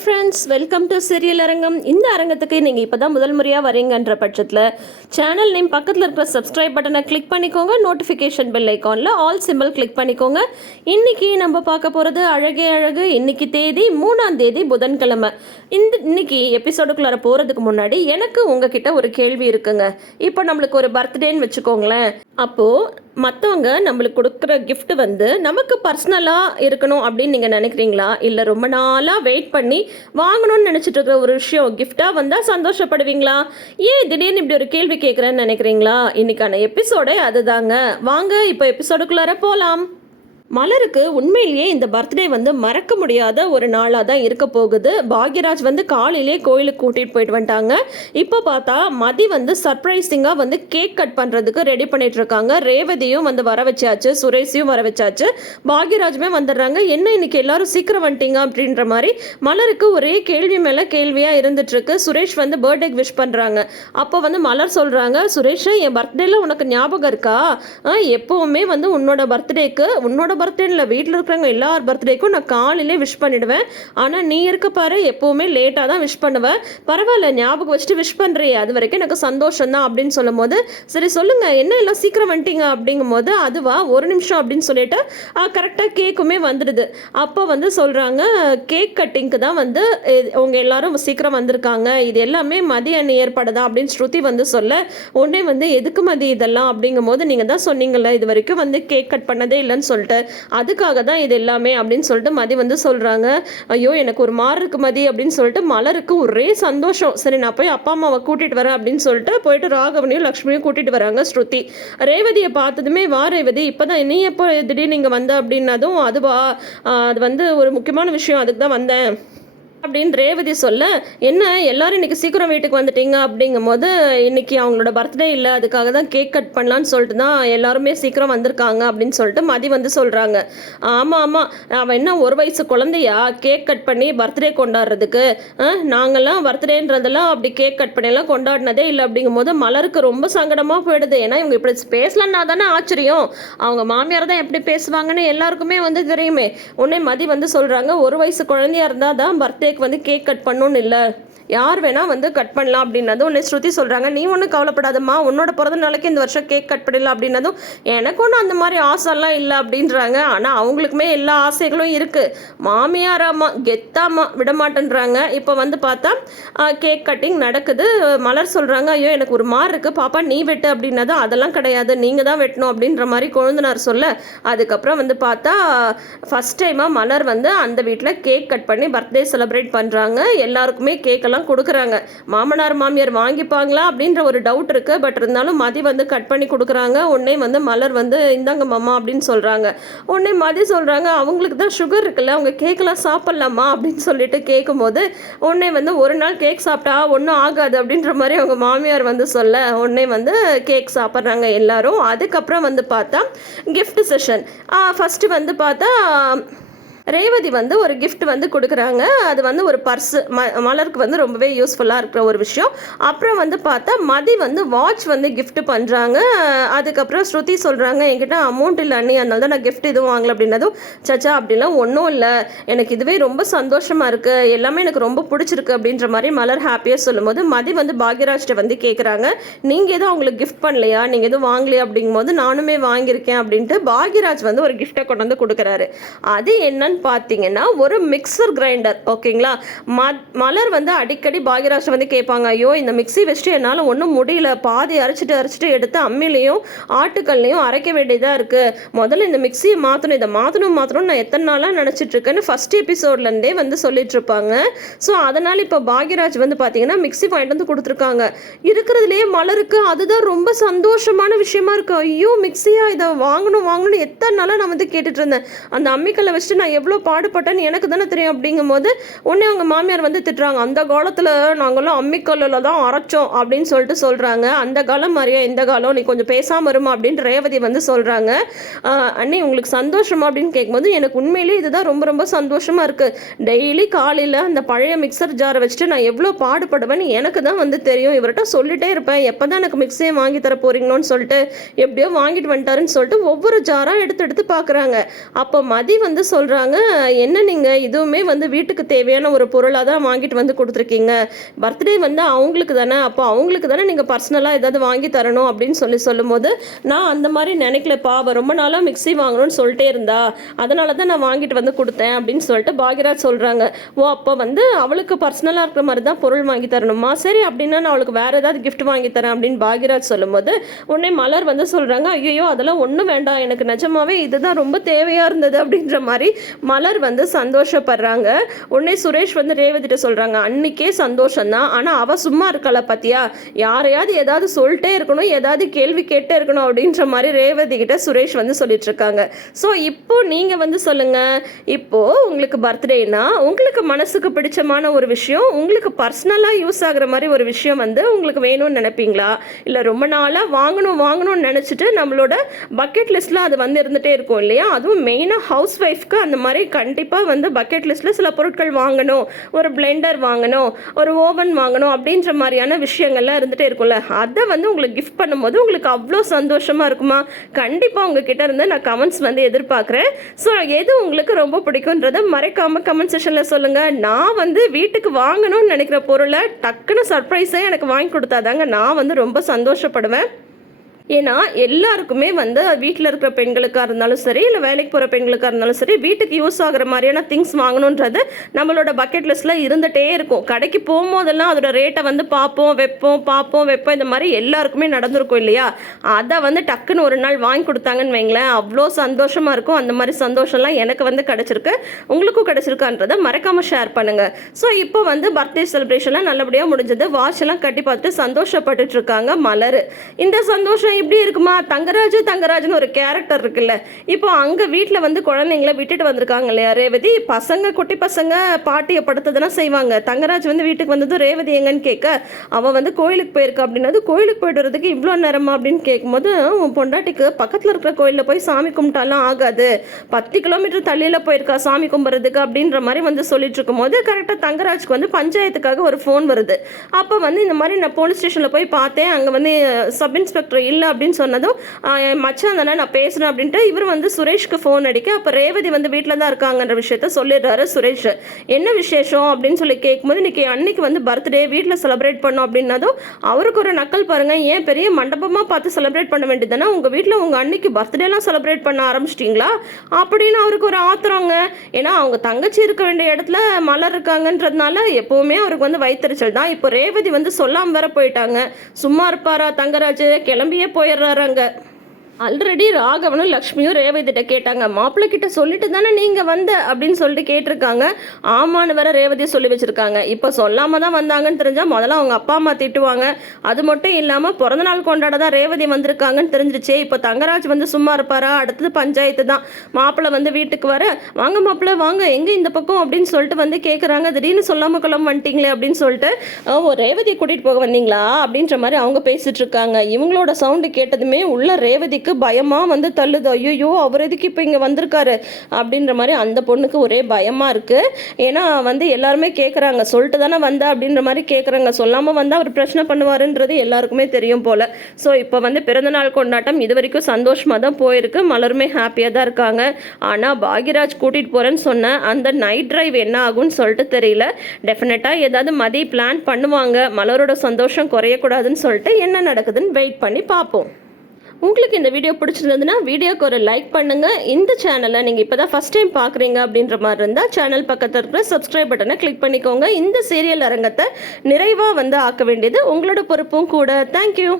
Hi friends, welcome to serial அரங்கம். இந்த அரங்கத்துக்கு நீங்கள் இப்போ தான் முதல் முறையாக வரீங்கன்ற பட்சத்தில் சேனல் நேம் பக்கத்தில் இருக்கிற சப்ஸ்கிரைப் பட்டனை கிளிக் பண்ணிக்கோங்க. நோட்டிஃபிகேஷன் பெல் ஐக்கானில் ஆல் சிம்பிள் கிளிக் பண்ணிக்கோங்க. இன்றைக்கி நம்ம பார்க்க போகிறது அழகே அழகு. இன்றைக்கி தேதி 3ஆம் தேதி புதன்கிழமை. இன்னைக்கு எபிசோடுக்குள்ளார போகிறதுக்கு முன்னாடி எனக்கு உங்ககிட்ட ஒரு கேள்வி இருக்குங்க. இப்போ நம்மளுக்கு ஒரு பர்த்டேன்னு வச்சுக்கோங்களேன். அப்போது மற்றவங்க நம்மளுக்கு கொடுக்குற கிஃப்ட் வந்து நமக்கு பர்சனலாக இருக்கணும் அப்படின்னு நீங்கள் நினைக்கிறீங்களா? இல்லை ரொம்ப நாளாக வெயிட் பண்ணி வாங்கணும்னு நினச்சிட்டு இருக்கிற ஒரு விஷயம் கிஃப்டாக வந்தால் சந்தோஷப்படுவீங்களா? ஏன் திடீர்னு இப்படி ஒரு கேள்வி கேட்குறேன்னு நினைக்கிறீங்களா? இன்றைக்கான எபிசோடே அதுதாங்க. வாங்க இப்போ எபிசோடுக்குள்ளார போகலாம். மலருக்கு உண்மையிலேயே இந்த பர்த்டே வந்து மறக்க முடியாத ஒரு நாளாக தான் இருக்க போகுது. பாக்யராஜ் வந்து காலையிலே கோயிலுக்கு கூட்டிகிட்டு போயிட்டு வந்துட்டாங்க. இப்போ பார்த்தா மதி வந்து சர்ப்ரைசிங்காக வந்து கேக் கட் பண்ணுறதுக்கு ரெடி பண்ணிட்டு இருக்காங்க. ரேவதியும் வந்து வர வச்சாச்சு, சுரேஷையும் வர வச்சாச்சு, பாக்யராஜுமே வந்துடுறாங்க. என்ன இன்னைக்கு எல்லாரும் சீக்கிரம் வந்துட்டீங்க அப்படின்ற மாதிரி மலருக்கு ஒரே கேள்வி மேலே கேள்வியாக இருந்துட்டுருக்கு. சுரேஷ் வந்து பர்த்டேக்கு விஷ் பண்ணுறாங்க. அப்போ வந்து மலர் சொல்கிறாங்க, சுரேஷ் என் பர்த்டேல உனக்கு ஞாபகம் இருக்கா? எப்போவுமே வந்து உன்னோட பர்த்டேக்கு பர்த்டேல வீட்டில் இருக்கிறவங்க எல்லார் பர்த்டேக்கும் நான் காலையிலே விஷ் பண்ணிடுவேன். ஆனால் நீ இருக்க பாரு, எப்போவுமே லேட்டாக தான் விஷ் பண்ணுவேன். பரவாயில்ல, ஞாபகம் வச்சுட்டு விஷ் பண்ணுறியே, அது வரைக்கும் எனக்கு சந்தோஷம் தான் அப்படின்னு சொல்லும் போது, சரி சொல்லுங்கள் என்ன எல்லாம் சீக்கிரம் வந்துட்டீங்க அப்படிங்கும் போது, அதுவா ஒரு நிமிஷம் அப்படின்னு சொல்லிட்டு கரெக்டாக கேக்குமே வந்துடுது. அப்போ வந்து சொல்கிறாங்க, கேக் கட்டிங்க்கு தான் வந்து அவங்க எல்லாரும் சீக்கிரம் வந்திருக்காங்க, இது எல்லாமே மதிய அணி ஏற்பாடுதான் அப்படின்னு ஸ்ருதி வந்து சொல்ல, உடனே வந்து எதுக்கு மதி இதெல்லாம் அப்படிங்கும் போது, நீங்கள் தான் சொன்னீங்கல்ல இது வரைக்கும் வந்து கேக் கட் பண்ணதே இல்லைன்னு சொல்லிட்டு, அதுக்காக தான் இது எல்லாமே அப்படின்னு சொல்லிட்டு மதி வந்து சொல்கிறாங்க. ஐயோ எனக்கு ஒரு மாறு இருக்கு மதி அப்படின்னு சொல்லிட்டு மலருக்கு ஒரே சந்தோஷம். சரி நான் போய் அப்பா அம்மாவை கூட்டிகிட்டு வரேன் அப்படின்னு சொல்லிட்டு போயிட்டு ராகவனையும் லக்ஷ்மியும் கூட்டிகிட்டு வராங்க. ஸ்ருதி ரேவதியை பார்த்ததுமே, வா ரேவதி இப்போ தான் நீ எப்போ திடீர்னு நீங்கள் வந்த அப்படின்னதும், அதுவா அது வந்து ஒரு முக்கியமான விஷயம், அதுக்கு தான் வந்தேன் அப்படின்னு ரேவதி சொல்ல, என்ன எல்லாரும் இன்றைக்கி சீக்கிரம் வீட்டுக்கு வந்துட்டீங்க அப்படிங்கும் போது, இன்றைக்கி அவங்களோட பர்த்டே இல்லை, அதுக்காக தான் கேக் கட் பண்ணலான்னு சொல்லிட்டு தான் எல்லாருமே சீக்கிரம் வந்திருக்காங்க அப்படின்னு சொல்லிட்டு மதி வந்து சொல்கிறாங்க. ஆமாம் ஆமாம், அவன் என்ன ஒரு வயசு குழந்தையா கேக் கட் பண்ணி பர்த்டே கொண்டாடுறதுக்கு? நாங்கள்லாம் பர்த்டேன்றதெல்லாம் அப்படி கேக் கட் பண்ணியெல்லாம் கொண்டாடினதே இல்லை அப்படிங்கும் போது மலருக்கு ரொம்ப சங்கடமாக போயிடுது. ஏன்னா இவங்க இப்படி பேசலன்னா தானே ஆச்சரியம், அவங்க மாமியார் தான் எப்படி பேசுவாங்கன்னு எல்லாருக்குமே வந்து தெரியுமே. உடனே மதி வந்து சொல்கிறாங்க, ஒரு வயசு குழந்தையா இருந்தால் தான் பர்த்டே வந்து கேக் கட் பண்ணணும்னு இல்லை, யார் வேணால் வந்து கட் பண்ணலாம் அப்படின்னதும் உடனே ஸ்ருதி சொல்கிறாங்க, நீ ஒன்றும் கவலைப்படாதம்மா, உன்னோட பிறந்த நாளைக்கு இந்த வருஷம் கேக் கட் பண்ணலாம் அப்படின்னதும், எனக்கு ஒன்றும் அந்த மாதிரி ஆசைலாம் இல்லை அப்படின்றாங்க. ஆனால் அவங்களுக்குமே எல்லா ஆசைகளும் இருக்குது. மாமியாராமா கெத்தாமா விடமாட்டேன்றாங்க. இப்போ வந்து பார்த்தா கேக் கட்டிங் நடக்குது. மலர் சொல்கிறாங்க, ஐயோ எனக்கு ஒரு மாதிரி இருக்குது பாப்பா நீ வெட்டு அப்படின்னதும், அதெல்லாம் கிடையாது நீங்கள் தான் வெட்டணும் அப்படின்ற மாதிரி கொழுந்தனார் சொல்ல, அதுக்கப்புறம் வந்து பார்த்தா ஃபஸ்ட் டைமாக மலர் வந்து அந்த வீட்டில் கேக் கட் பண்ணி பர்த்டே செலிப்ரேட் பண்ணுறாங்க. எல்லாருக்குமே கேக்கெல்லாம் கொடுக்குறாங்க. மாமனார் மாமியார் வாங்கிப்பாங்களா அப்படின்ற ஒரு டவுட் இருக்கு. பட் இருந்தாலும் மதி வந்து கட் பண்ணி கொடுக்குறாங்க. உடனே வந்து மலர் வந்து இந்தாங்க மாமா அப்படின்னு சொல்றாங்க. உடனே மதி சொல்றாங்க, அவங்களுக்கு தான் சுகர் இருக்குல்ல, அவங்க கேக்கெல்லாம் சாப்பிடலாமா அப்படின்னு சொல்லிட்டு கேட்கும்போது, உடனே வந்து ஒரு நாள் கேக் சாப்பிட்டா ஒன்றும் ஆகாது அப்படின்ற மாதிரி அவங்க மாமியார் வந்து சொல்ல, உடனே வந்து கேக் சாப்பிட்றாங்க எல்லாரும். அதுக்கப்புறம் வந்து பார்த்தா கிஃப்ட் செஷன். ஃபஸ்ட்டு வந்து பார்த்தா ரேவதி வந்து ஒரு கிஃப்ட் வந்து கொடுக்குறாங்க. அது வந்து ஒரு பர்ஸு, மலருக்கு வந்து ரொம்பவே யூஸ்ஃபுல்லாக இருக்கிற ஒரு விஷயம். அப்புறம் வந்து பார்த்தா மதி வந்து வாட்ச் வந்து கிஃப்ட் பண்ணுறாங்க. அதுக்கப்புறம் ஸ்ருதி சொல்கிறாங்க, என்கிட்ட அமௌண்ட் இல்லை அண்ணி, அதனால தான் நான் கிஃப்ட் எதுவும் வாங்கலை அப்படின்னதும், சச்சா அப்படிலாம் ஒன்றும் இல்லை, எனக்கு இதுவே ரொம்ப சந்தோஷமாக இருக்குது, எல்லாமே எனக்கு ரொம்ப பிடிச்சிருக்கு அப்படின்ற மாதிரி மலர் ஹாப்பியாக சொல்லும்போது, மதி வந்து பாக்யராஜ்கிட்ட வந்து கேட்குறாங்க, நீங்கள் எதுவும் அவங்களுக்கு கிஃப்ட் பண்ணலையா, நீங்கள் எதுவும் வாங்கலையா அப்படிங்கும்போது, நானுமே வாங்கியிருக்கேன் அப்படின்ட்டு பாக்யராஜ் வந்து ஒரு கிஃப்ட்டை கொண்டு வந்து கொடுக்குறாரு. அது என்னன்னு பார்த்தீங்கன்னா ஒரு மிக்சர் கிரைண்டர். ஓகேங்களா, மலர் வந்து அடிக்கடி பாக்யராஜ் வந்து கேட்பாங்க, ஐயோ இந்த மிக்ஸி வச்சுட்டு என்னால் ஒன்றும் முடியல, பாதி அரைச்சிட்டு எடுத்து அம்மிலையும் ஆட்டுக்கல்லையும் அரைக்க வேண்டியதாக இருக்குது, முதல்ல இந்த மிக்ஸியை மாற்றணும், இதை மாற்றணும் நான் எத்தனை நாளாக நினச்சிட்டு இருக்கேன்னு ஃபஸ்ட் எபிசோட்லேருந்தே வந்து சொல்லிட்டு இருப்பாங்க. ஸோ அதனால் இப்போ பாக்யராஜ் வந்து பார்த்தீங்கன்னா மிக்ஸி வாங்கிட்டு வந்து கொடுத்துருக்காங்க. இருக்கிறதுலேயே மலருக்கு அதுதான் ரொம்ப சந்தோஷமான விஷயமா இருக்குது. ஐயோ மிக்ஸியா, இதை வாங்கணும்னு எத்தனை நாளாக நான் வந்து கேட்டுட்டு இருந்தேன், அந்த அம்மிக்கல்லை வச்சுட்டு நான் எவ்வளோ பாடுபட்டேன்னு எனக்கு தானே தெரியும் அப்படிங்கும்போது, உடனே அவங்க மாமியார் வந்து திட்டுறாங்க, அந்த காலத்தில் நாங்கள்லாம் அம்மிக்கல்லில் தான் அரைச்சோம் அப்படின்னு சொல்லிட்டு சொல்கிறாங்க. அந்த காலம் மாதிரியா இந்த காலம், நீ கொஞ்சம் பேசாமல் வருமா அப்படின்னு ரேவதி வந்து சொல்கிறாங்க. அண்ணி உங்களுக்கு சந்தோஷமா அப்படின்னு கேட்கும்போது, எனக்கு உண்மையிலேயே இதுதான் ரொம்ப ரொம்ப சந்தோஷமாக இருக்குது, டெய்லி காலையில் அந்த பழைய மிக்சர் ஜாரை வச்சுட்டு நான் எவ்வளோ பாடுபடுவேன்னு எனக்கு தான் வந்து தெரியும், இவர்கிட்ட சொல்லிட்டே இருப்பேன், எப்போ தான் எனக்கு மிக்ஸியை வாங்கி தர போகிறீங்களோன்னு சொல்லிட்டு, எப்படியோ வாங்கிட்டு வந்துட்டாருன்னு சொல்லிட்டு ஒவ்வொரு ஜாராக எடுத்து பார்க்குறாங்க. அப்போ மதி வந்து சொல்கிறாங்க, சொல்கிறாங்க, என்ன நீங்கள் இதுவுமே வந்து வீட்டுக்கு தேவையான ஒரு பொருளாக தான் வாங்கிட்டு வந்து கொடுத்துருக்கீங்க, பர்த்டே வந்து அவங்களுக்கு தானே, அப்போ அவங்களுக்கு தானே நீங்கள் பர்சனலாக ஏதாவது வாங்கி தரணும் அப்படின்னு சொல்லும்போது, நான் அந்த மாதிரி நினைக்கலப்பா, அவள் ரொம்ப நாளாக மிக்ஸி வாங்கணும்னு சொல்லிட்டே இருந்தா, அதனால தான் நான் வாங்கிட்டு வந்து கொடுத்தேன் அப்படின்னு சொல்லிட்டு பாக்யராஜ் சொல்கிறாங்க. ஓ, அப்போ வந்து அவளுக்கு பர்சனலாக இருக்கிற மாதிரி தான் பொருள் வாங்கி தரணுமா, சரி அப்படின்னா நான் அவளுக்கு வேறு ஏதாவது கிஃப்ட் வாங்கி தரேன் அப்படின்னு பாக்யராஜ் சொல்லும்போது, உடனே மலர் வந்து சொல்கிறாங்க, ஐயோ அதெல்லாம் ஒன்றும் வேண்டாம், எனக்கு நிஜமாவே இதுதான் ரொம்ப தேவையாக இருந்தது அப்படின்ற மாதிரி மலர் வந்து சந்தோஷப்படுறாங்க. உடனே சுரேஷ் வந்து ரேவதிட்ட சொல்கிறாங்க, அன்னைக்கே சந்தோஷம்தான், ஆனால் அவள் சும்மா இருக்கல பார்த்தியா, யாரையாவது ஏதாவது சொல்லிட்டே இருக்கணும், ஏதாவது கேள்வி கேட்டே இருக்கணும் அப்படின்ற மாதிரி ரேவதி கிட்ட சுரேஷ் வந்து சொல்லிட்டு இருக்காங்க. ஸோ இப்போ நீங்கள் வந்து சொல்லுங்கள், இப்போது உங்களுக்கு பர்த்டேனா உங்களுக்கு மனசுக்கு பிடிச்சமான ஒரு விஷயம், உங்களுக்கு பர்சனலாக யூஸ் ஆகிற மாதிரி ஒரு விஷயம் வந்து உங்களுக்கு வேணும்னு நினைப்பீங்களா, இல்லை ரொம்ப நாளாக வாங்கணும்னு நினச்சிட்டு நம்மளோட பக்கெட் லிஸ்ட்டில் அது வந்து இருந்துகிட்டே இருக்கும் இல்லையா, அதுவும் மெயினாக ஹவுஸ் ஒய்ஃப்க்கு அந்த மாதிரி கண்டிப்பாக வந்து பக்கெட் லிஸ்ட்டில் சில பொருட்கள் வாங்கணும், ஒரு பிளெண்டர் வாங்கணும், ஒரு ஓவன் வாங்கணும் அப்படின்ற மாதிரியான விஷயங்கள்லாம் இருந்துகிட்டே இருக்கும்ல, அதை வந்து உங்களுக்கு கிஃப்ட் பண்ணும்போது உங்களுக்கு அவ்வளோ சந்தோஷமாக இருக்குமா? கண்டிப்பாக உங்ககிட்ட இருந்து நான் கமெண்ட்ஸ் வந்து எதிர்பார்க்குறேன். ஸோ எது உங்களுக்கு ரொம்ப பிடிக்குன்றதை மறைக்காமல் கமெண்ட் செஷனில் சொல்லுங்கள். நான் வந்து வீட்டுக்கு வாங்கணும்னு நினைக்கிற பொருளை டக்குன்னு சர்ப்ரைஸாக எனக்கு வாங்கி கொடுத்தாதாங்க நான் வந்து ரொம்ப சந்தோஷப்படுவேன். ஏன்னா எல்லாருக்குமே வந்து வீட்டில் இருக்கிற பெண்களுக்காக இருந்தாலும் சரி, இல்லை வேலைக்கு போகிற பெண்களுக்காக இருந்தாலும் சரி, வீட்டுக்கு யூஸ் ஆகிற மாதிரியான திங்ஸ் வாங்கணுன்றது நம்மளோட பக்கெட் லிஸ்ட்டில் இருந்துகிட்டே இருக்கும். கடைக்கு போகும்போதெல்லாம் அதோட ரேட்டை வந்து பார்ப்போம் வைப்போம் இந்த மாதிரி எல்லாருக்குமே நடந்திருக்கும் இல்லையா, அதை வந்து டக்குன்னு ஒரு நாள் வாங்கி கொடுத்தாங்கன்னு வைங்களேன், அவ்வளோ சந்தோஷமாக இருக்கும். அந்த மாதிரி சந்தோஷம்லாம் எனக்கு வந்து கிடச்சிருக்கு, உங்களுக்கும் கிடச்சிருக்கான்றதை மறக்காமல் ஷேர் பண்ணுங்கள். ஸோ இப்போ வந்து பர்த்டே செலிப்ரேஷன்லாம் நல்லபடியாக முடிஞ்சது, வாட்செல்லாம் கட்டி பார்த்துட்டு சந்தோஷப்பட்டுட்டு இருக்காங்க மலர். இந்த சந்தோஷம் இப்படி இருக்குமா, தங்கராஜ்னு ஒரு கேரக்டர் இருக்குல்ல, இப்போ அங்கே வீட்டில் வந்து குழந்தைங்கள விட்டுட்டு வந்திருக்காங்க இல்லையா ரேவதி, குட்டி பசங்க பாட்டியை படுத்ததுனா செய்வாங்க. தங்கராஜ் வந்து வீட்டுக்கு வந்ததும் ரேவதி எங்கன்னு கேட்க, அவள் வந்து கோயிலுக்கு போயிருக்கா அப்படின்னது, கோயிலுக்கு போய்ட்டு வரதுக்கு இவ்வளோ நேரமா அப்படின்னு கேட்கும்போது, உன் பொண்டாட்டிக்கு பக்கத்தில் இருக்கிற கோயிலில் போய் சாமி கும்பிட்டாலாம் ஆகாது, 10 கிலோமீட்டர் தள்ளியில் போயிருக்கா சாமி கும்பிட்றதுக்கு அப்படின்ற மாதிரி வந்து சொல்லிட்டு இருக்கும்போது, கரெக்டாக தங்கராஜ்க்கு வந்து பஞ்சாயத்துக்காக ஒரு ஃபோன் வருது. அப்போ வந்து இந்த மாதிரி நான் போலீஸ் ஸ்டேஷனில் போய் பார்த்தேன், அங்கே வந்து சப் இன்ஸ்பெக்டர் இல்லை அப்படின்னு சொன்னதும், மச்சான் தானே நான் பேசுகிறேன் அப்படின்ட்டு இவர் வந்து சுரேஷ்க்கு ஃபோன் அடிக்க, அப்போ ரேவதி வந்து வீட்டில் தான் இருக்காங்கன்ற விஷயத்த சொல்லிடுறாரு சுரேஷ். என்ன விசேஷம் அப்படின்னு சொல்லி கேட்கும்போது, இன்னைக்கு அன்னைக்கு வந்து பர்த்டே வீட்டில் செலிப்ரேட் பண்ணோம் அப்படின்னதும் அவருக்கு ஒரு நக்கல் பாருங்க, ஏன் பெரிய மண்டபமாக பார்த்து செலிப்ரேட் பண்ண வேண்டியதுதானே, உங்கள் வீட்டில் உங்கள் அன்னைக்கு பர்த்டேலாம் செலிப்ரேட் பண்ண ஆரம்பிச்சிட்டிங்களா அப்படின்னு அவருக்கு ஒரு ஆத்திரங்க. ஏன்னா அவங்க தங்கச்சி இருக்க வேண்டிய இடத்துல மலர் இருக்காங்கன்றதுனால எப்போவுமே அவருக்கு வந்து வயிற்றுச்சல் தான். இப்போ ரேவதி வந்து சொல்லாமல் வேற போயிட்டாங்க, சும்மா இருப்பாரா தங்கராஜ், கிளம்பியே போயிடுறாங்க. ஆல்ரெடி ராகவனும் லக்ஷ்மியும் ரேவதிட்ட கேட்டாங்க, மாப்பிள்ளை கிட்ட சொல்லிட்டு தானே நீங்கள் வந்த அப்படின்னு சொல்லிட்டு கேட்டிருக்காங்க. ஆமான்னு வேற ரேவதியை சொல்லி வச்சுருக்காங்க. இப்போ சொல்லாமல் தான் வந்தாங்கன்னு தெரிஞ்சால் முதல்ல அவங்க அப்பா அம்மா திட்டுவாங்க. அது மட்டும் இல்லாமல் பிறந்தநாள் கொண்டாட தான் ரேவதி வந்திருக்காங்கன்னு தெரிஞ்சிருச்சே. இப்போ தங்கராஜ் வந்து சும்மா இருப்பாரா, அடுத்தது பஞ்சாயத்து தான். மாப்பிள்ளை வந்து வீட்டுக்கு வர, வாங்க மாப்பிள்ளை வாங்க, எங்கே இந்த பக்கம் அப்படின்னு சொல்லிட்டு வந்து கேட்குறாங்க. திடீர்னு சொல்லாமல் கொள்ளாமல் வந்துட்டீங்களே அப்படின்னு சொல்லிட்டு, ரேவதியை கூட்டிகிட்டு போக வந்தீங்களா அப்படின்ற மாதிரி அவங்க பேசிகிட்டு இருக்காங்க. இவங்களோட சவுண்டு கேட்டதுமே உள்ள ரேவதிக்கு பயமாக வந்து தள்ளுது. ஐயோ அவர் எதுக்கு இப்போ இங்கே வந்திருக்காரு அப்படின்ற மாதிரி அந்த பொண்ணுக்கு ஒரே பயமாக இருக்குது. ஏன்னா வந்து எல்லாருமே கேட்குறாங்க, சொல்லிட்டு தானே வந்தா அப்படின்ற மாதிரி கேட்குறாங்க. சொல்லாமல் வந்தால் அவர் பிரச்சனை பண்ணுவாருன்றது எல்லாருக்குமே தெரியும் போல். ஸோ இப்போ வந்து பிறந்தநாள் கொண்டாட்டம் இது வரைக்கும் சந்தோஷமாக தான் போயிருக்கு, மலருமே ஹாப்பியாக தான் இருக்காங்க. ஆனால் பாக்யராஜ் கூட்டிகிட்டு போகிறேன்னு சொன்ன அந்த நைட் ட்ரைவ் என்ன ஆகும்னு சொல்லிட்டு தெரியல. டெஃபினட்டாக ஏதாவது மதிய பிளான் பண்ணுவாங்க, மலரோட சந்தோஷம் குறையக்கூடாதுன்னு சொல்லிட்டு என்ன நடக்குதுன்னு வெயிட் பண்ணி பார்ப்போம். உங்களுக்கு இந்த வீடியோ பிடிச்சிருந்ததுன்னா வீடியோக்கு ஒரு லைக் பண்ணுங்கள். இந்த சேனலை நீங்கள் இப்போ தான் ஃபஸ்ட் டைம் பார்க்குறீங்க அப்படின்ற மாதிரி இருந்தால் சேனல் பக்கத்தில் இருக்கிற சப்ஸ்கிரைப் பட்டனை கிளிக் பண்ணிக்கோங்க. இந்த சீரியல் அரங்கத்தை நிறைவாக வந்து ஆக்க வேண்டியது உங்களோட பொறுப்பும் கூட. தேங்க்யூ.